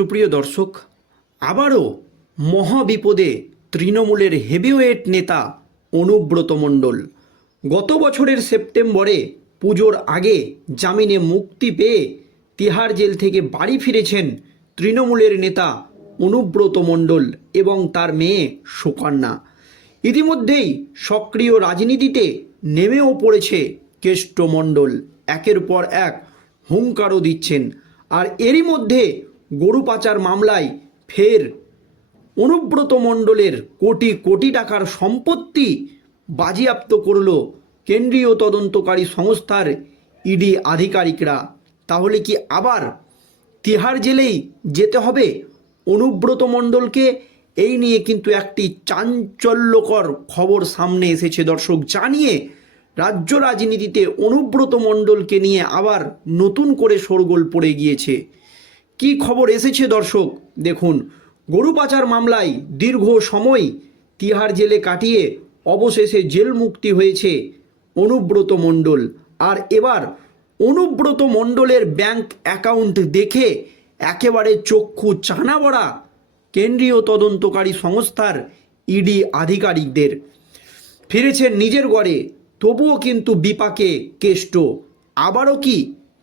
সুপ্রিয় দর্শক, আবারও মহাবিপদে তৃণমূলের হেভিওয়েট নেতা অনুব্রত মণ্ডল। গত বছরের সেপ্টেম্বরে পুজোর আগে জামিনে মুক্তি পেয়ে তিহার জেল থেকে বাড়ি ফিরেছেন তৃণমূলের নেতা অনুব্রত মণ্ডল এবং তার মেয়ে সুকন্যা। ইতিমধ্যেই সক্রিয় রাজনীতিতে নেমেও পড়েছে কেষ্ট মণ্ডল। একের পর এক হুঙ্কারও দিচ্ছেন। আর এরই মধ্যে গরু পাচার মামলায় ফের অনুব্রত মণ্ডলের কোটি কোটি টাকার সম্পত্তি বাজেয়াপ্ত করল কেন্দ্রীয় তদন্তকারী সংস্থার ইডি আধিকারিকরা। তাহলে কি আবার তিহার জেলেই যেতে হবে? অনুব্রত মণ্ডলকে এই নিয়ে কিন্তু একটি চাঞ্চল্যকর খবর সামনে এসেছে দর্শক, জানিয়ে রাজ্য রাজনীতিতে অনুব্রত মণ্ডলকে নিয়ে আবার নতুন করে শোরগোল পড়ে গিয়েছে। কি খবর এসেছে দর্শক? দেখুন, গরু পাচার মামলায় দীর্ঘ সময় তিহার জেলে কাটিয়ে অবশেষে জেল মুক্তি হয়েছে অনুব্রত মণ্ডল। আর এবার অনুব্রত মণ্ডলের ব্যাংক অ্যাকাউন্ট দেখে একেবারে চক্ষু চানা বড়া কেন্দ্রীয় তদন্তকারী সংস্থার ইডি আধিকারিকদের। ফিরেছেন নিজের গড়ে, তবুও কিন্তু বিপাকে কেষ্ট। আবারও কি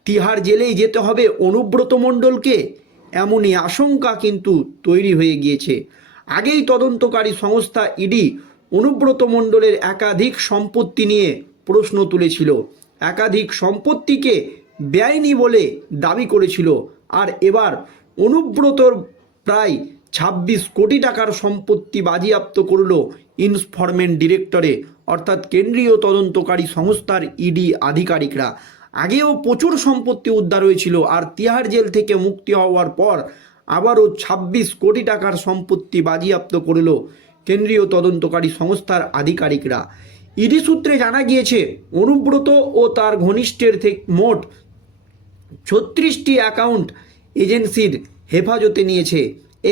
তিহার জেলেই যেতে হবে অনুব্রত মণ্ডলকে। এমনই আশঙ্কা কিন্তু তৈরি হয়ে গিয়েছে। আগেই তদন্তকারী সংস্থা ইডি অনুব্রত মণ্ডলের একাধিক সম্পত্তি নিয়ে প্রশ্ন তুলেছিল। একাধিক সম্পত্তিকে বেআইনি বলে দাবি করেছিল। আর এবার অনুব্রতর প্রায় ছাব্বিশ কোটি টাকার সম্পত্তি বাজেয়াপ্ত করল ইনফরমেন্ট ডিরেক্টরে, অর্থাৎ কেন্দ্রীয় তদন্তকারী সংস্থার ইডি আধিকারিকরা। আগেও প্রচুর সম্পত্তি উদ্ধার হয়েছিল আর তিহার জেল থেকে মুক্তি হওয়ার পর আবারও ছাব্বিশ কোটি টাকার সম্পত্তি বাজেয়াপ্ত করল কেন্দ্রীয় তদন্তকারী সংস্থার আধিকারিকরা। ইডি সূত্রে জানা গিয়েছে, অনুব্রত ও তার ঘনিষ্ঠের থেকে মোট ছত্রিশটি অ্যাকাউন্ট এজেন্সির হেফাজতে নিয়েছে।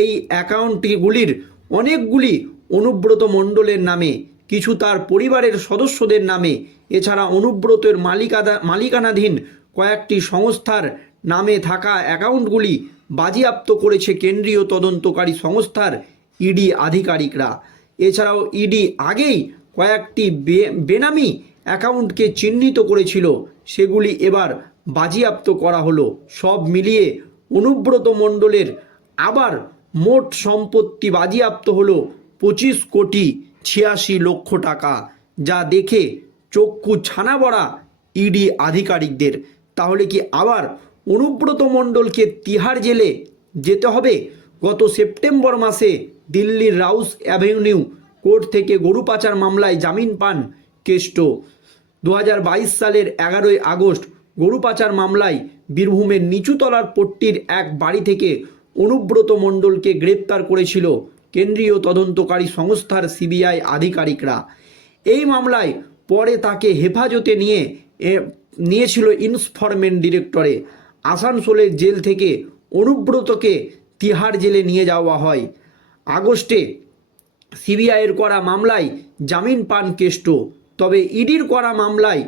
এই অ্যাকাউন্টগুলির অনেকগুলি অনুব্রত মণ্ডলের নামে কিছু তার পরিবারের সদস্যদের নামে। এছাড়া অনুব্রতের মালিকাদা মালিকানাধীন কয়েকটি সংস্থার নামে থাকা অ্যাকাউন্টগুলি বাজেয়াপ্ত করেছে কেন্দ্রীয় তদন্তকারী সংস্থার ইডি আধিকারিকরা। এছাড়াও ইডি আগেই কয়েকটি বেনামি অ্যাকাউন্টকে চিহ্নিত করেছিল। সেগুলি এবার বাজেয়াপ্ত করা হলো। সব মিলিয়ে অনুব্রত মণ্ডলের আবার মোট সম্পত্তি বাজেয়াপ্ত হলো পঁচিশ কোটি ছিয়াশি লক্ষ টাকা, যা দেখে চক্ষু ছানা বড়া ইডি আধিকারিকদের। তাহলে কি আবার অনুব্রত মণ্ডলকে তিহার জেলে যেতে হবে? গত সেপ্টেম্বর মাসে দিল্লির রাউস অ্যাভিনিউ কোর্ট থেকে গরু পাচার মামলায় জামিন পান কেষ্ট। দু হাজার বাইশ সালের এগারোই আগস্ট গরু পাচার মামলায় বীরভূমের নিচুতলার পট্টির এক বাড়ি থেকে অনুব্রত মণ্ডলকে গ্রেপ্তার করেছিল কেন্দ্রীয় তদন্তকারী সংস্থার সিবিআই আধিকারিকরা। এই মামলায় পরে তাকে হেফাজতে নিয়ে নিয়েছিল ইনফরমেন্ট ডিরেক্টরে। আসানসোলের জেল থেকে অনুব্রতকে তিহার জেলে নিয়ে যাওয়া হয়। আগস্টে সিবিআইয়ের করা মামলায় জামিন পান কেষ্ট। তবে ইডির করা মামলায়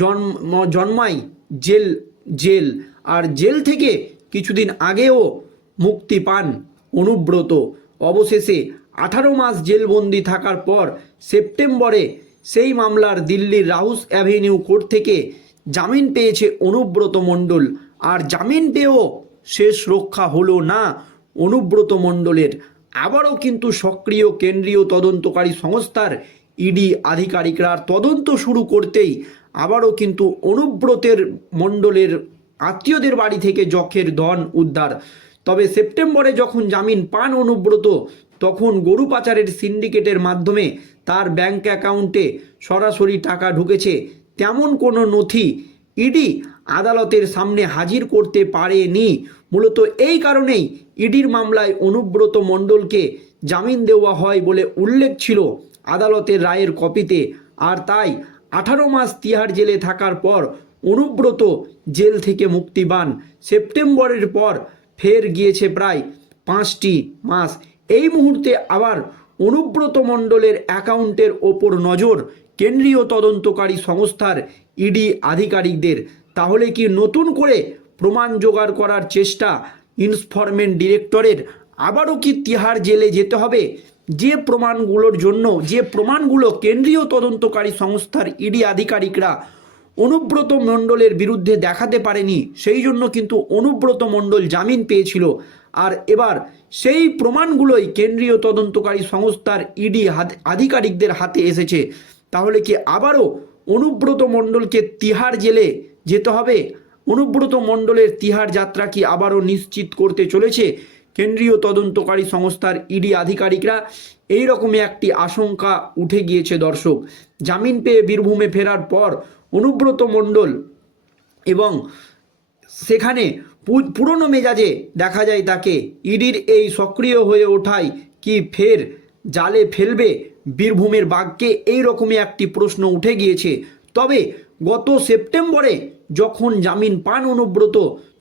জন্ম, জন্মায় জেল জেল। আর জেল থেকে কিছুদিন আগেও মুক্তি পান অনুব্রত। অবশেষে আঠারো মাস জেলবন্দি থাকার পর সেপ্টেম্বরে সেই মামলার দিল্লির রাউস অ্যাভিনিউ কোর্ট থেকে জামিন পেয়েছে অনুব্রত মণ্ডল। আর জামিন পেয়েও শেষ রক্ষা হলো না অনুব্রত মণ্ডলের। আবারও কিন্তু সক্রিয় কেন্দ্রীয় তদন্তকারী সংস্থার ইডি আধিকারিকরা তদন্ত শুরু করতেই আবারও কিন্তু অনুব্রতের মণ্ডলের আত্মীয়দের বাড়ি থেকে যখের ধন উদ্ধার। তবে সেপ্টেম্বরে যখন জামিন পান অনুব্রত, তখন গরু পাচারের সিন্ডিকেটের মাধ্যমে তার ব্যাংক অ্যাকাউন্টে সরাসরি টাকা ঢুকেছে। তেমন কোনো নথি ইডি আদালতের সামনে হাজির করতে পারেনি। মূলত এই কারণেই ইডির মামলায় অনুব্রত মণ্ডলকে জামিন দেওয়া হয় বলে উল্লেখ ছিল আদালতের রায়ের কপিতে। আর তাই আঠারো মাস তিহার জেলে থাকার পর অনুব্রত জেল থেকে মুক্তি পান। সেপ্টেম্বরের পর ফের গিয়েছে প্রায় পাঁচটি মাস। এই মুহূর্তে আবার অনুব্রত মণ্ডলের অ্যাকাউন্টের ওপর নজর কেন্দ্রীয় তদন্তকারী সংস্থার ইডি আধিকারিকদের। তাহলে কি নতুন করে প্রমাণ জোগাড় করার চেষ্টা ইনফরমেন্ট ডিরেক্টরের? আবারও কি তিহার জেলে যেতে হবে? যে প্রমাণগুলোর জন্য, যে প্রমাণগুলো কেন্দ্রীয় তদন্তকারী সংস্থার ইডি আধিকারিকরা অনুব্রত মণ্ডলের বিরুদ্ধে দেখাতে পারেনি, সেই জন্য কিন্তু অনুব্রত মণ্ডল জামিন পেয়েছিল। আর এবার সেই প্রমাণগুলোই কেন্দ্রীয় তদন্তকারী সংস্থার ইডি আধিকারিকদের হাতে এসেছে। তাহলে কি আবারও অনুব্রত মণ্ডলকে তিহার জেলে যেতে হবে? অনুব্রত মণ্ডলের তিহার যাত্রা কি আবারও নিশ্চিত করতে চলেছে? কেন্দ্রীয় তদন্তকারী সংস্থার ইডি আধিকারিকরা এই রকমই একটি আশঙ্কা উঠে গিয়েছে দর্শক। জামিন পেয়ে বীরভূমে ফেরার পর অনুব্রত মণ্ডল এবং সেখানে পুরনো মেজাজে দেখা যায় তাকে, ইডির এই সক্রিয় হয়ে ওঠায় কি ফের জালে ফেলবে বীরভূমের বাঘকে? এই রকমই একটি প্রশ্ন উঠে গিয়েছে। তবে গত সেপ্টেম্বরে যখন জামিন পান অনুব্রত,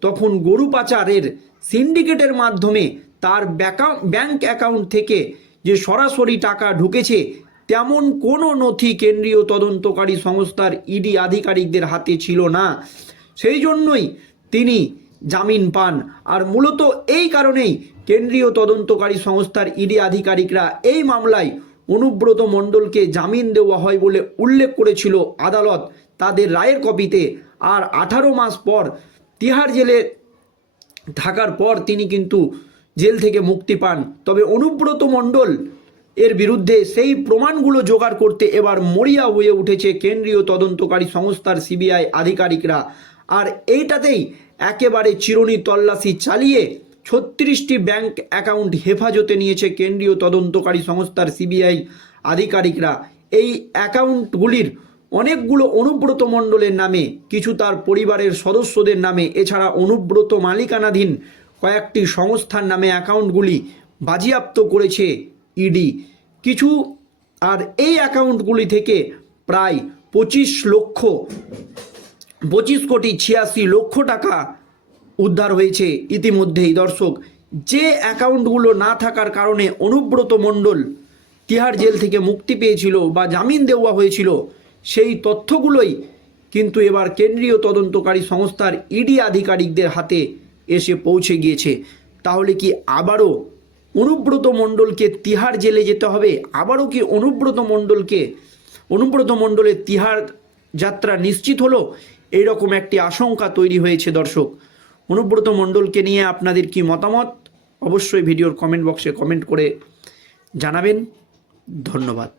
তখন গরু পাচারের সিন্ডিকেটের মাধ্যমে তার ব্যাংক অ্যাকাউন্ট থেকে যে সরাসরি টাকা ঢুকেছে তেমন কোনো নথি কেন্দ্রীয় তদন্তকারী সংস্থার ইডি আধিকারিকদের হাতে ছিল না। সেই জন্যই তিনি জামিন পান। আর মূলত এই কারণেই কেন্দ্রীয় তদন্তকারী সংস্থার ইডি আধিকারিকরা এই মামলায় অনুব্রত মণ্ডলকে জামিন দেওয়া হয় বলে উল্লেখ করেছিল আদালত। তাদের রায়ের কপিতে আর আঠারো মাস পর তিহার জেলে থাকার পর তিনি কিন্তু জেল থেকে মুক্তি পান। তবে অনুব্রত মণ্ডল এর বিরুদ্ধে সেই প্রমাণগুলো জোগাড় করতে এবার মরিয়া হয়ে উঠেছে কেন্দ্রীয় তদন্তকারী সংস্থার সিবিআই আধিকারিকরা। আর এইটাতেই একেবারে চিরুনি তল্লাশি চালিয়ে ছত্রিশটি ব্যাংক অ্যাকাউন্ট হেফাজতে নিয়েছে কেন্দ্রীয় তদন্তকারী সংস্থার সিবিআই আধিকারিকরা। এই অ্যাকাউন্টগুলির অনেকগুলো অনুব্রত মণ্ডলের নামে, কিছু তার পরিবারের সদস্যদের নামে, এছাড়া অনুব্রত মালিকানাধীন কয়েকটি সংস্থার নামে অ্যাকাউন্টগুলি বাজেয়াপ্ত করেছে ইডি কিছু আর এই অ্যাকাউন্টগুলি থেকে প্রায় পঁচিশ লক্ষ, পঁচিশ কোটি ছিয়াশি লক্ষ টাকা উদ্ধার হয়েছে ইতিমধ্যেই। দর্শক, যে অ্যাকাউন্টগুলো না থাকার কারণে অনুব্রত মণ্ডল তিহার জেল থেকে মুক্তি পেয়েছিল বা জামিন দেওয়া হয়েছিল, সেই তথ্যগুলোই কিন্তু এবার কেন্দ্রীয় তদন্তকারী সংস্থার ইডি আধিকারিকদের হাতে এসে পৌঁছে গিয়েছে। তাহলে কি আবারও অনুব্রত মণ্ডলকে তিহার জেলে যেতে হবে। আবারও কি অনুব্রত মণ্ডলকে? অনুব্রত মণ্ডলের তিহার যাত্রা নিশ্চিত হলো? এইরকম একটি আশঙ্কা তৈরি হয়েছে দর্শক। অনুব্রত মণ্ডলকে নিয়ে আপনাদের কি মতামত? অবশ্যই ভিডিওর কমেন্ট বক্সে কমেন্ট করে জানাবেন। ধন্যবাদ।